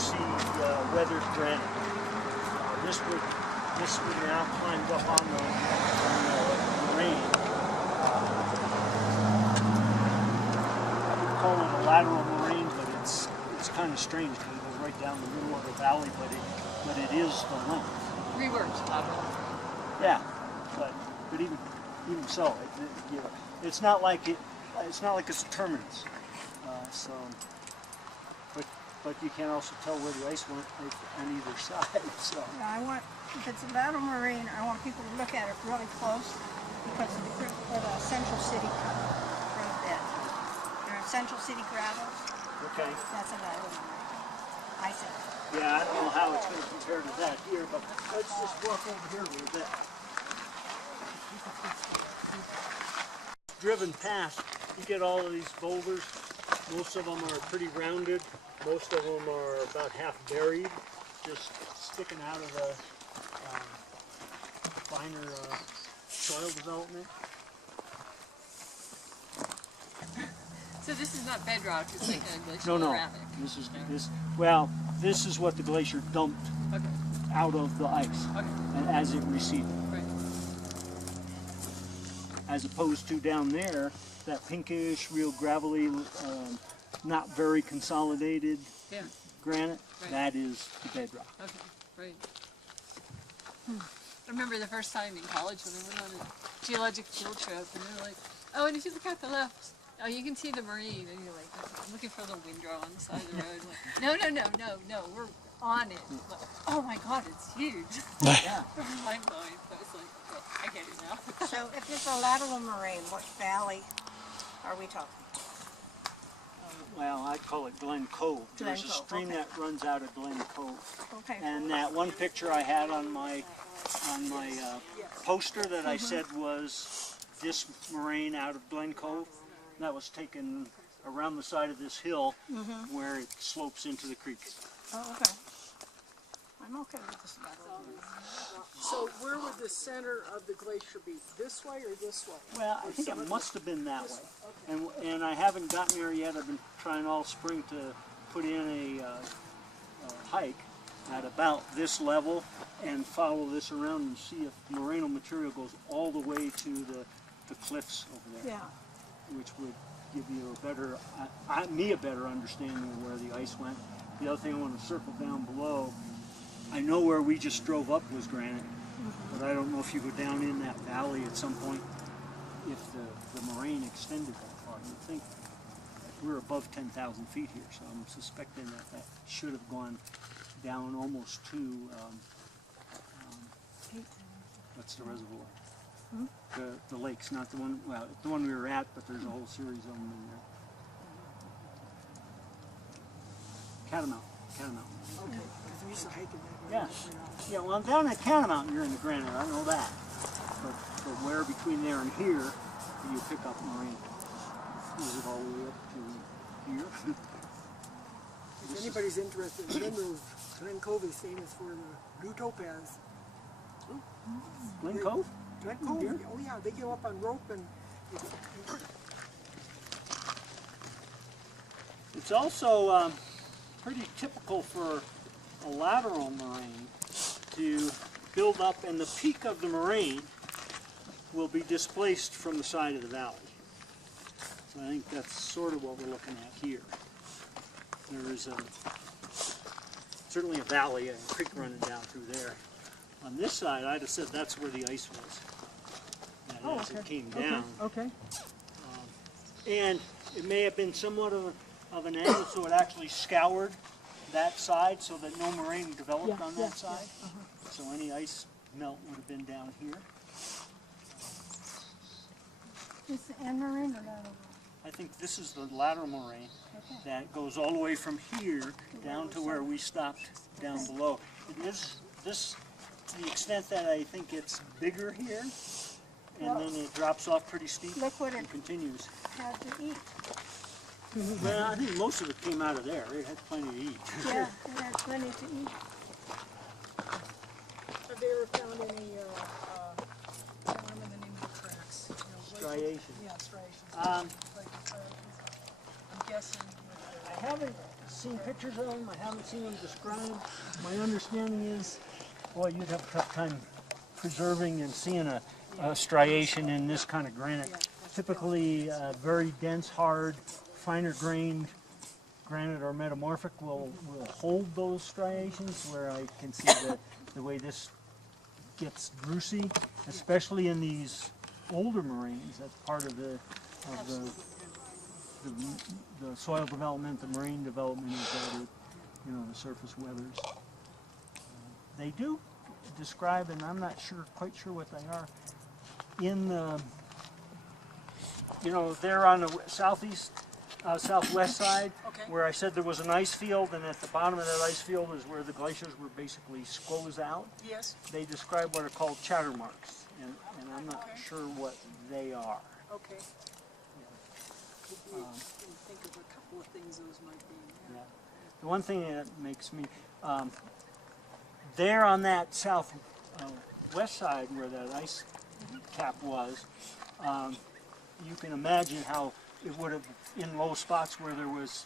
see weathered granite. This would now climb up on the moraine. I would call it a lateral moraine, but it's kind of strange because it goes right down the middle of the valley, but it is the length. Reworked lateral. Yeah, but even so, it's not like it's a terminus. But you can also tell where the ice went on either side. So. Yeah, if it's a lateral moraine, I want people to look at it really close because of the Central City road bed. There are Central City gravels. Okay. That's a lateral moraine. I said. Yeah, I don't know how it's going to compare to that here, but let's just walk over here a little bit. Driven past, you get all of these boulders. Most of them are pretty rounded. Most of them are about half buried, just sticking out of the finer soil development. So this is not bedrock, it's like a glacial ceramic. This is what the glacier dumped out of the ice as it receded. Right. As opposed to down there, that pinkish, real gravelly, not very consolidated granite, that is the bedrock. Okay, right. I remember the first time in college when I went on a geologic field trip, and they were like, oh, and if you look out the left, oh, you can see the marine, and you're like, I'm looking for the windrow on the side of the road. Like, no, we're on it. Like, oh my God, it's huge. Yeah. Mind blowing. So it's like, oh, I get it now. So if it's a lateral moraine, what valley are we talking? Well, I'd call it Glen Cove. There's a stream that runs out of Glen Cove. Okay. And that one picture I had on my poster that I said was this moraine out of Glen Cove, that was taken around the side of this hill where it slopes into the creek. Oh, okay. I'm okay with this lateral moraine. So where would the center of the glacier be? This way or this way? Well, I think it must have been that way. And I haven't gotten there yet. I've been trying all spring to put in a hike at about this level and follow this around and see if morainal material goes all the way to the cliffs over there. Yeah. Which would give you a better, me a better understanding of where the ice went. The other thing I want to circle down below, I know where we just drove up was granite, but I don't know if you go down in that valley at some point, if the moraine extended that far. You'd think we're above 10,000 feet here, so I'm suspecting that should have gone down almost to, what's the reservoir? The lakes, not the one, well, the one we were at, but there's a whole series of them in there. Catamount. Okay, because we used to hike in that. Yeah. Yeah, well, down at Catamount you're in the granite, I know that. But where between there and here do you pick up moraine? Is it all the way up to here? If anybody's interested, remember Glen Cove is famous for the blue topaz. Glen Cove? Glen Cove, oh yeah, they go up on rope and... It's also pretty typical for a lateral moraine to build up, and the peak of the moraine will be displaced from the side of the valley. So I think that's sort of what we're looking at here. There is certainly a valley, a creek running down through there. On this side, I'd have said that's where the ice was. And as it came down. Okay. And it may have been somewhat of an angle, so it actually scoured that side so that no moraine developed on that side. So any ice melt would have been down here. Is the end moraine or lateral? I think this is the lateral moraine that goes all the way from here down to where we stopped down below. It is this to the extent that I think it's bigger here, and then it drops off pretty steep and continues. Had to eat. Well, I think most of it came out of there. It had plenty to eat. Yeah, it had plenty to eat. Have they ever found any, I don't remember the name of the tracks. Striation. Yeah, striations. I'm I'm guessing. I haven't seen pictures of them. I haven't seen them described. My understanding is, boy, you'd have a tough time preserving and seeing a striation in this kind of granite. Typically, very dense, hard, finer grained granite or metamorphic will hold those striations, where I can see the way this gets greasy, especially in these older moraines. That's part of the soil development, the marine development, is that the surface weathers. They do describe, and I'm not quite sure what they are, in the, they're on the southwest side, where I said there was an ice field, and at the bottom of that ice field is where the glaciers were basically squoze out. Yes. They describe what are called chatter marks, and I'm not sure what they are. Okay. Can think of a couple of things those might be. Yeah. The one thing that makes me, there on that west side where that ice cap was, you can imagine how it would have, in low spots where there was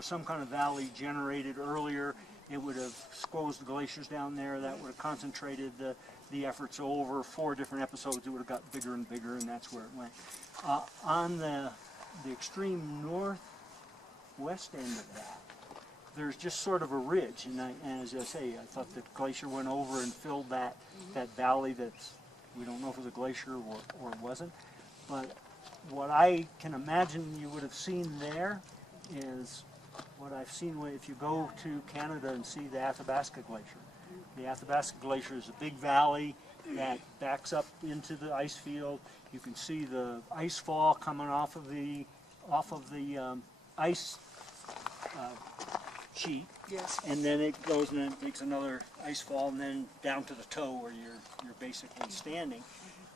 some kind of valley generated earlier, it would have squozed the glaciers down there. That would have concentrated the efforts over 4 different episodes. It would have got bigger and bigger, and that's where it went. On the extreme northwest end of that, there's just sort of a ridge, and as I say, I thought the glacier went over and filled that valley that's, we don't know if it was a glacier or it wasn't, but what I can imagine you would have seen there is what I've seen if you go to Canada and see the Athabasca Glacier. The Athabasca Glacier is a big valley that backs up into the ice field. You can see the ice fall coming off of the ice sheet. Yes. And then it goes and then it makes another ice fall, and then down to the toe where you're basically standing.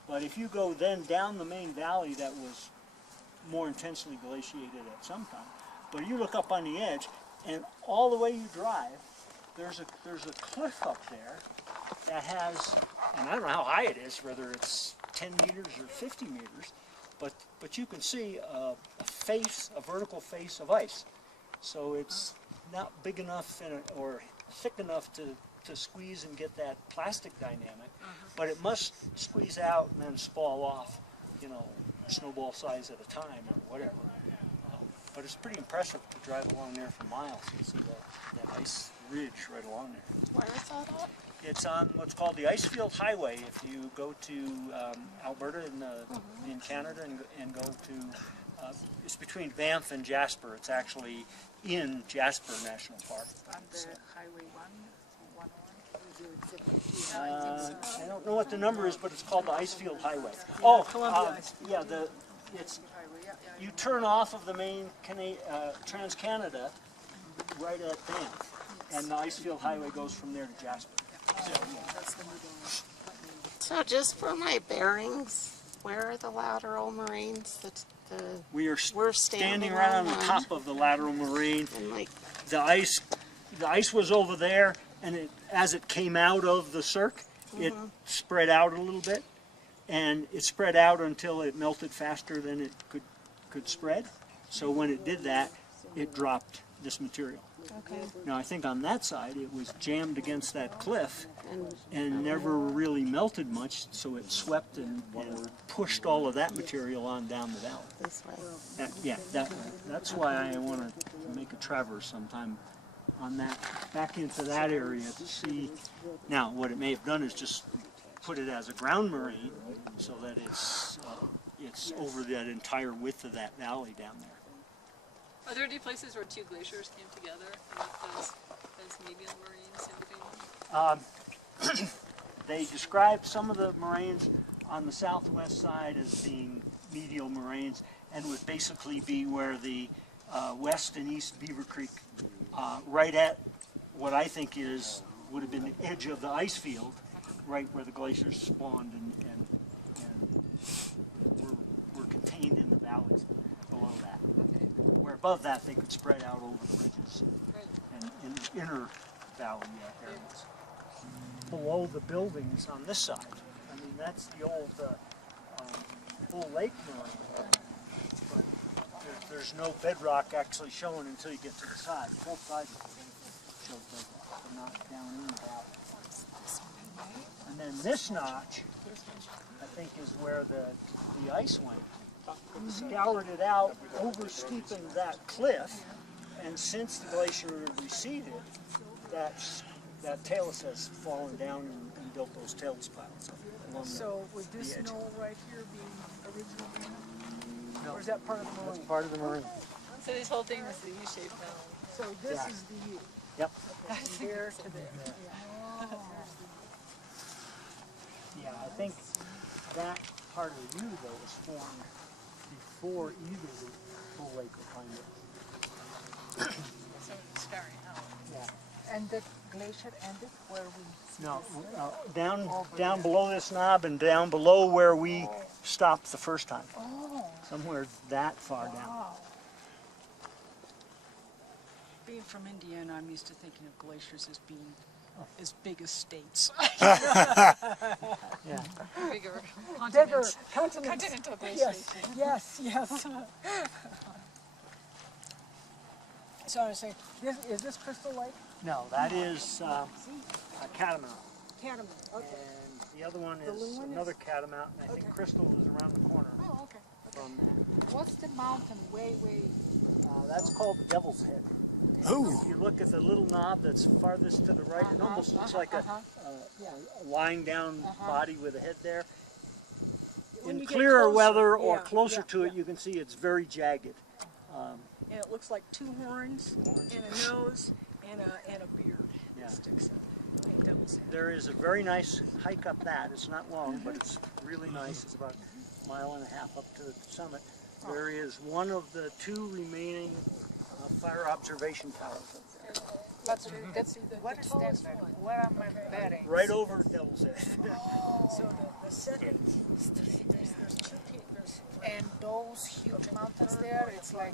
But if you go then down the main valley that was more intensely glaciated at some time, but you look up on the edge, and all the way you drive, there's a cliff up there that has, and I don't know how high it is, whether it's 10 meters or 50 meters, but you can see a vertical face of ice. So it's not big enough or thick enough to squeeze and get that plastic dynamic, but it must squeeze out and then fall off, snowball size at a time or whatever. But it's pretty impressive to drive along there for miles and see that ice ridge right along there. Where is that at? It's on what's called the Icefield Highway. If you go to Alberta in Canada and go to, it's between Banff and Jasper. It's actually in Jasper National Park. On the Highway 101? I don't know what the number is, but it's called the Icefield Highway. Columbia yeah, you turn off of the main Trans-Canada right at Banff, and the Icefield Highway goes from there to Jasper. So just for my bearings, where are the lateral moraines? We're We're standing right on the top of the lateral moraine. And The ice was over there, and as it came out of the cirque, it spread out a little bit, and it spread out until it melted faster than it could spread. So when it did that, it dropped this material. Okay. Now I think on that side it was jammed against that cliff and never really melted much, so it swept and pushed all of that material on down the valley. This way. That way. That's why I want to make a traverse sometime on that, back into that area to see. Now what it may have done is just put it as a ground moraine so that it's over that entire width of that valley down there. Are there any places where 2 glaciers came together, like those medial moraines in between? They described some of the moraines on the southwest side as being medial moraines, and would basically be where the west and east Beaver Creek, right at what I think would have been the edge of the ice field, right where the glaciers spawned and were contained in the valleys below that. Where above that they could spread out over the ridges and in the inner valley areas. Below the buildings on this side, I mean that's the old Bull Lake moraine. But there's no bedrock actually shown until you get to the side. Both sides show bedrock, but not down in the valley. And then this notch, I think, is where the ice went. It scoured it out, over steepened that cliff, and since the glacier receded, that talus has fallen down and built those talus piles along So would the this edge. knoll right here be original dam? Or is that part of the That's moraine? part of the marine. So this whole thing is the U-shaped now. So this Yeah. is the U. Yep. From there to there. Yeah, I think that part of the U, though, was formed before either the Bull Lake or Pine Lake. So it's starting out. Yeah. And the glacier ended where we... No, down below this knob and down below where we stopped the first time. Oh, Somewhere that far down. wow. Being from Indiana, I'm used to thinking of glaciers as being as big as states. Yeah. Bigger Bigger continents. continents. Continental Yes, glaciation. yes, yes. So I was saying, is this Crystal Lake? No, that is a catamount. Catamount, okay. And the other one The is blue one is- another catamount, and I think Okay. Crystal is around the corner Oh, okay. from that. What's the mountain way? That's called the Devil's Head. If you look at the little knob that's farthest to the right, it almost looks like a lying down body with a head there. When In you get clearer closer, weather or yeah, closer yeah, to it, yeah. you can see it's very jagged. And it looks like two horns, horns. and a nose, and a beard Yeah. that sticks out. Like devil's head. There is a very nice hike up that. It's not long, but it's really nice. It's about a mile and a half up to the summit. There is one of the two remaining fire observation towers up there. That's what is that? Where am I bearing? Right over Devil's Head. So the second, there's two peaks. And those huge mountains there, it's like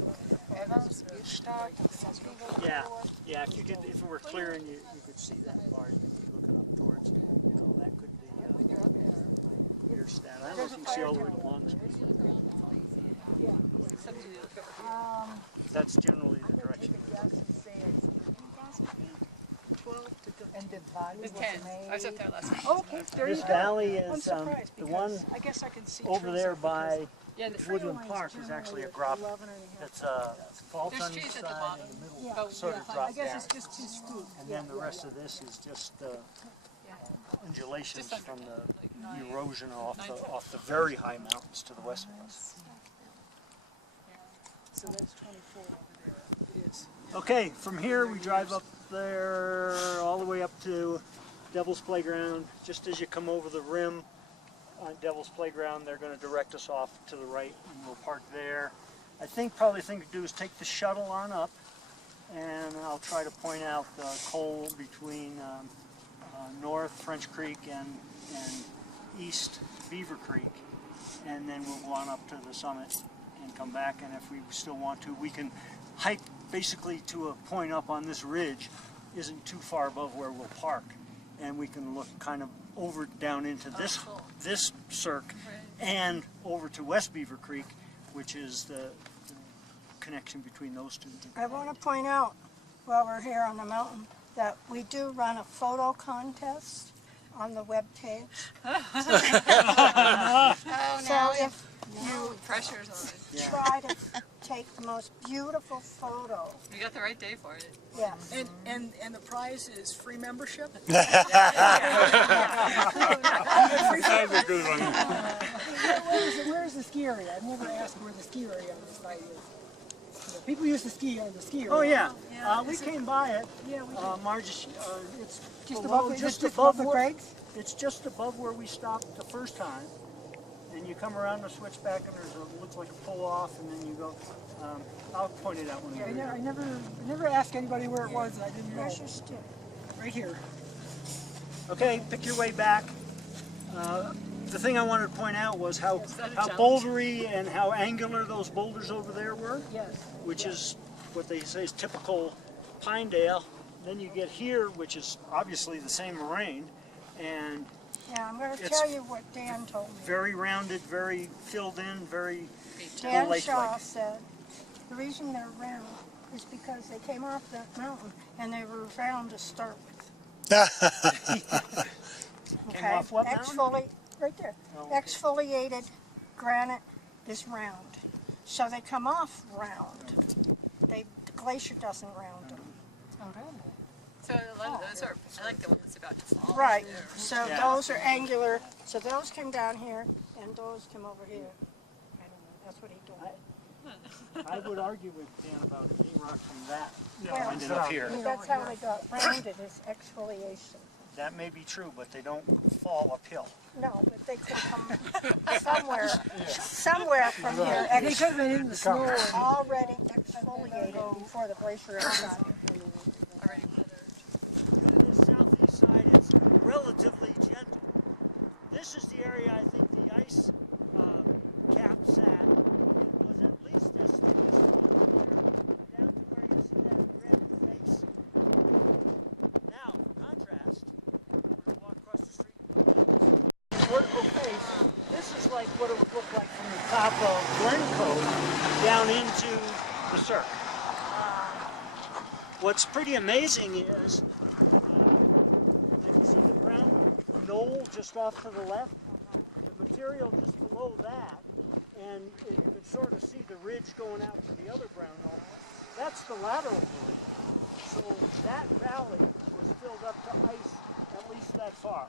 Evans, Bierstadt, or something like Yeah, that. yeah. If it were clear and you could see that part, you'd be looking up towards, that could be Bierstadt. I don't know if you can see all the way to Long Street. That's generally the direction. And the valley It's was 10. I was up made. there last week. Okay, there you This go. valley I'm is surprised the because one I guess I can see over trees there up by Yeah, the tree Woodland line's Park is actually a generally drop. 11 and a half. It's fault There's on trees each at the side bottom. and the middle Yeah, sort of I drop guess down. it's just too steep. And then the rest of this is just undulations Just from under the erosion off the very high mountains to the west of us. So that's 24 over there. It is. Okay, from here we drive up there all the way up to Devil's Playground. Just as you come over the rim on Devil's Playground, they're going to direct us off to the right, and we'll park there. I think probably the thing to do is take the shuttle on up, and I'll try to point out the coal between North French Creek and East Beaver Creek, and then we'll go on up to the summit and come back. And if we still want to, we can hike basically to a point up on this ridge, isn't too far above where we'll park, and we can look kind of over down into this cirque and over to West Beaver Creek, which is the connection between those two. I want to point out, while we're here on the mountain, that we do run a photo contest on the web page. So if you pressure's on it. Yeah. try to take the most beautiful photo, You got the right day for it. yes. And the prize is free membership? Where's the ski area? I've never asked where the ski area on the site is. People used to ski on the ski area. Oh yeah, we came by it. Yeah, we did. Marge, it's Just below- above, just just above above the where- brakes? It's just above where we stopped the first time, and you come around the switchback, and looks like a pull off, and then you go. I'll point it out when Yeah, we're I never asked anybody where it was. I didn't know. Where's your stick? Right here. Okay, pick your way back. The thing I wanted to point out was how that a how challenge? bouldery and how angular those boulders over there were, Yes. which is what they say is typical Pinedale. Then you get here, which is obviously the same moraine, and Yeah, I'm going to It's- tell you what Dan told me. very rounded, very filled in, very Dan lake-like. Shaw said The reason they're round is because they came off that mountain and they were round to start with. Came off what mountain? Right there. Oh. Exfoliated granite is round. So they come off round. The glacier doesn't round them. So a lot of those are, I like the one that's about to fall. Right. There. So Yeah. those are angular. So those came down here and those come over here. I don't know. That's what he told me. I would argue with Dan about any rock from that Well, ended up here. that's how they got rounded, is exfoliation. That may be true, but they don't fall uphill. No, but they could have come somewhere from here. They could have been in the snow. Already exfoliated before the glacier ever got here. Already weathered. This southeast side is relatively gentle. This is the area I think the ice cap sat. It was at least as thick as down to where you see that red face. Now, for contrast, we're going to walk across the street. Vertical face. This is like what it would look like from the top of Glencoe down into the surf. What's pretty amazing is, you see the brown knoll just off to the left? The material just below that, and you can sort of see the ridge going out to the other brown knoll. That's the lateral moraine. So that valley was filled up to ice at least that far.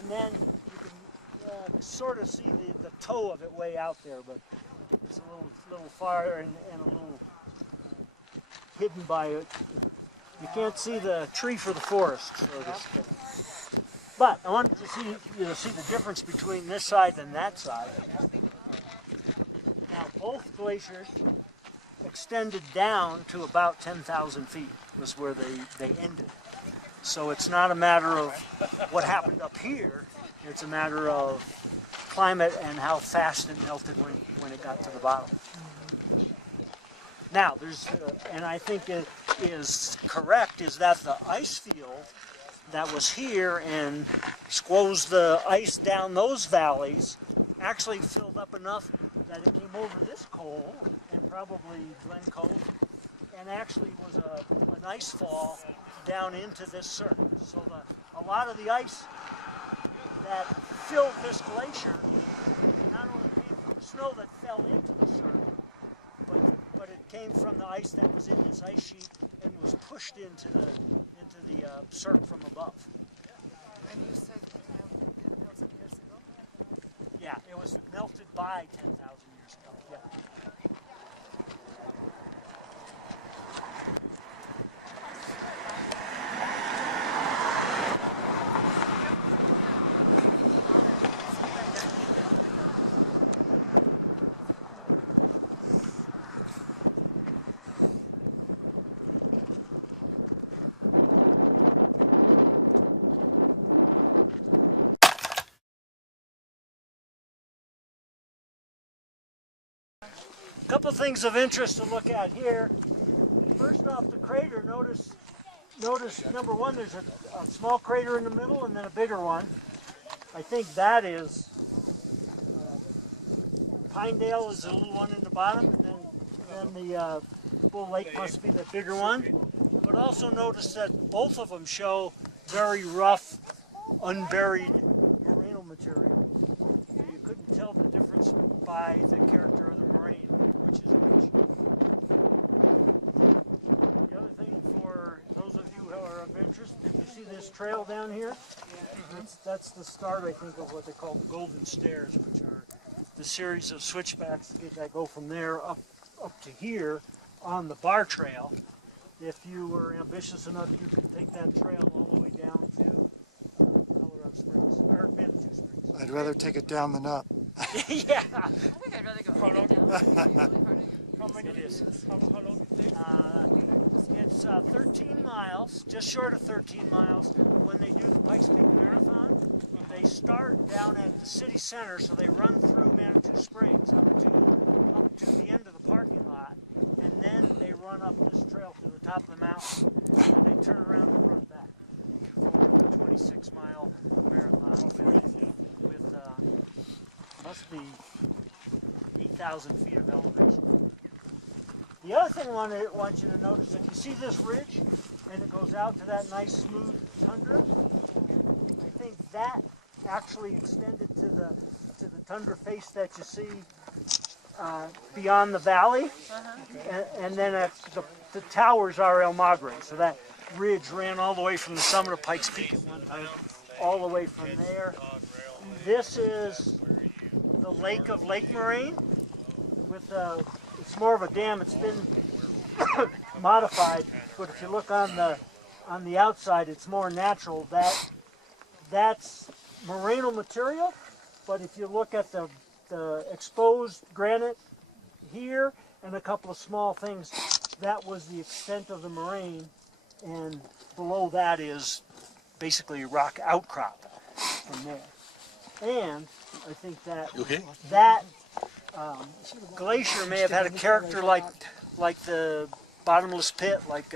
And then you can sort of see the toe of it way out there, but it's a little far and a little hidden by it. You can't see the tree for the forest. So but I wanted to see the difference between this side and that side. Now both glaciers extended down to about 10,000 feet was where they ended. So it's not a matter of what happened up here. It's a matter of climate and how fast it melted when it got to the bottom. Now, and I think it is correct, is that the ice field that was here and squoze the ice down those valleys actually filled up enough that it came over this col and probably Glen Cove and actually was an ice fall down into this cirque. So a lot of the ice that filled this glacier not only came from the snow that fell into the cirque, but it came from the ice that was in this ice sheet and was pushed into the cirque from above. And you said it melted 10,000 years ago? Yeah, it was melted by 10,000 years ago. Yeah. Couple things of interest to look at here. First off, the crater, notice number one, there's a small crater in the middle and then a bigger one. I think that is Pinedale is the little one in the bottom, and then the Bull Lake must be the bigger one. But also notice that both of them show very rough, unburied morainal material. So you couldn't tell the difference by the character of the moraine, which is which. The other thing for those of you who are of interest, if you see this trail down here, that's the start, I think, of what they call the Golden Stairs, which are the series of switchbacks that go from there up to here on the bar trail. If you were ambitious enough, you could take that trail all the way down to Colorado Springs, or Manitou Springs. I'd rather take it down than up. Yeah. I think I'd rather go up and down. It'd be really hard to It is. How long does it take? It's 13 miles, just short of 13 miles. When they do the Pikes Peak Marathon, they start down at the city center, so they run through Manitou Springs up to the end of the parking lot, and then they run up this trail to the top of the mountain, and they turn around and run back for a 26-mile marathon with must be 8,000 feet of elevation. The other thing I want you to notice, if you see this ridge and it goes out to that nice smooth tundra, I think that actually extended to the tundra face that you see beyond the valley, and then the towers are El Magre. So that ridge ran all the way from the summit of Pikes Peak at one time, all the way from there. This is the lake of Lake Moraine. With it's more of a dam. It's been modified, but if you look on the outside, it's more natural. That's morainal material, but if you look at the exposed granite here and a couple of small things, that was the extent of the moraine, and below that is basically a rock outcrop from there. And I think that glacier may have had a character like the bottomless pit, like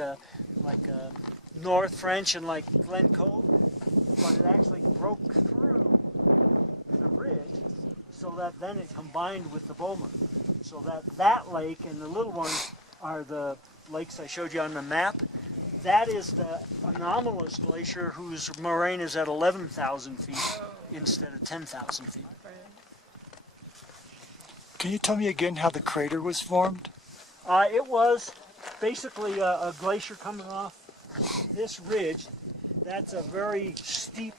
North French and like Glen Cove, but it actually broke through the ridge so that then it combined with the Bowman. So that lake and the little ones are the lakes I showed you on the map. That is the anomalous glacier whose moraine is at 11,000 feet instead of 10,000 feet. Can you tell me again how the crater was formed? It was basically a glacier coming off this ridge. That's a very steep,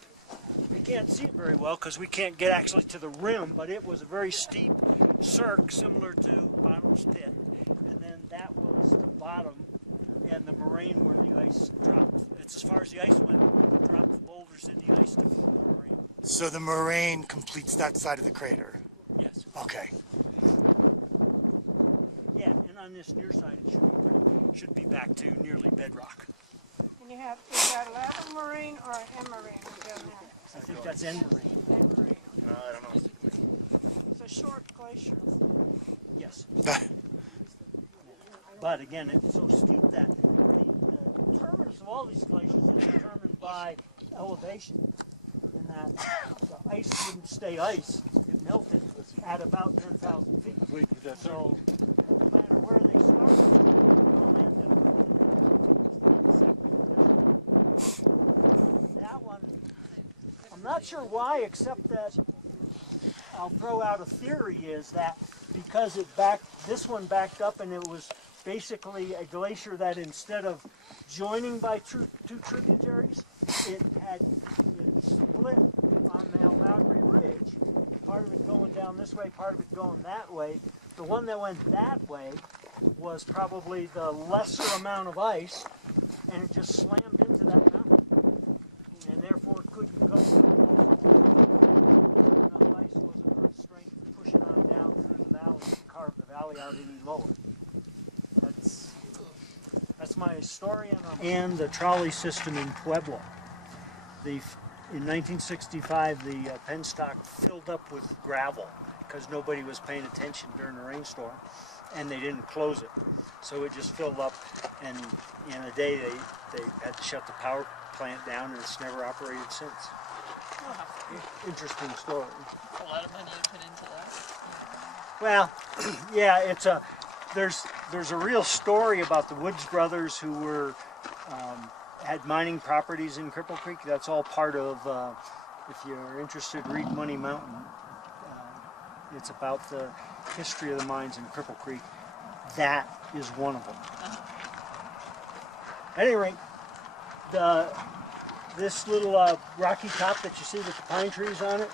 you can't see it very well because we can't get actually to the rim, but it was a very steep cirque similar to bottomless pit. And then that was the bottom and the moraine where the ice dropped. It's as far as the ice went, dropped the boulders in the ice to form the moraine. So the moraine completes that side of the crater? Yes. Okay. Yeah, and on this near side it should be back to nearly bedrock. And you have, is that a ladder moraine or an end moraine down there? I think that's end moraine. End moraine. I don't know. It's a short glacier. Yes. But again, it's so steep that the terminus of all these glaciers is determined by elevation. In that the ice wouldn't stay ice. It melted at about 10,000 feet. So no matter where they started, they'll end at that one. I'm not sure why, except that I'll throw out a theory is that because this one backed up and it was basically a glacier that instead of joining by two tributaries, it split on the El Magre Ridge, part of it going down this way, part of it going that way. The one that went that way was probably the lesser amount of ice, and it just slammed into that mountain, and therefore couldn't go. Enough ice wasn't enough strength to push it on down through the valley and carve the valley out any lower. That's my historian and the trolley system in Pueblo. In 1965, the penstock filled up with gravel because nobody was paying attention during a rainstorm, and they didn't close it. So it just filled up, and in a day they had to shut the power plant down, and it's never operated since. Interesting story. A lot of money to put into that. Well, yeah, there's a real story about the Woods brothers who were had mining properties in Cripple Creek. That's all part of, if you're interested, read Money Mountain. It's about the history of the mines in Cripple Creek. That is one of them. At any rate, this little rocky top that you see with the pine trees on it,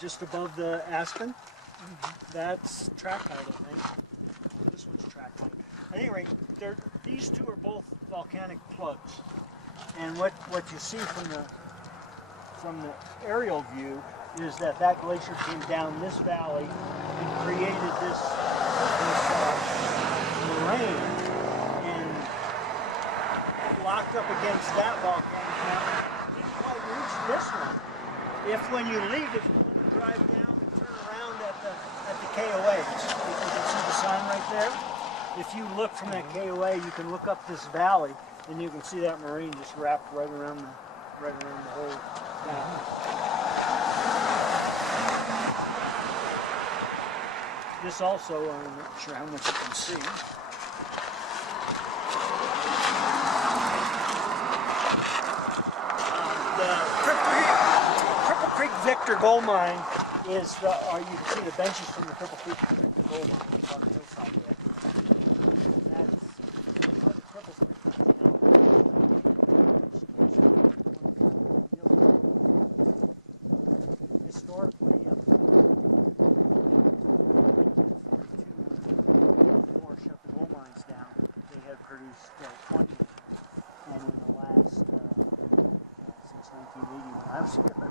just above the aspen, that's track height, I think. This one's track height. At any rate, these two are both volcanic plugs, and what you see from the aerial view is that glacier came down this valley and created this moraine, and locked up against that volcanic mountain. Didn't quite reach this one. If when you leave, if you want to drive down and turn around at the KOA, you can see the sign right there. If you look from that KOA, you can look up this valley, and you can see that moraine just wrapped right around the whole valley. This also, I'm not sure how much you can see. Victor Gold Mine is the, or you can see the benches from the Cripple Creek Victor Gold Mine up on the hillside there. That's the Cripple Creek. Historically, up to 42 when the war shut the gold mines down, they had produced 20. And in the last, since 1980 when I was here,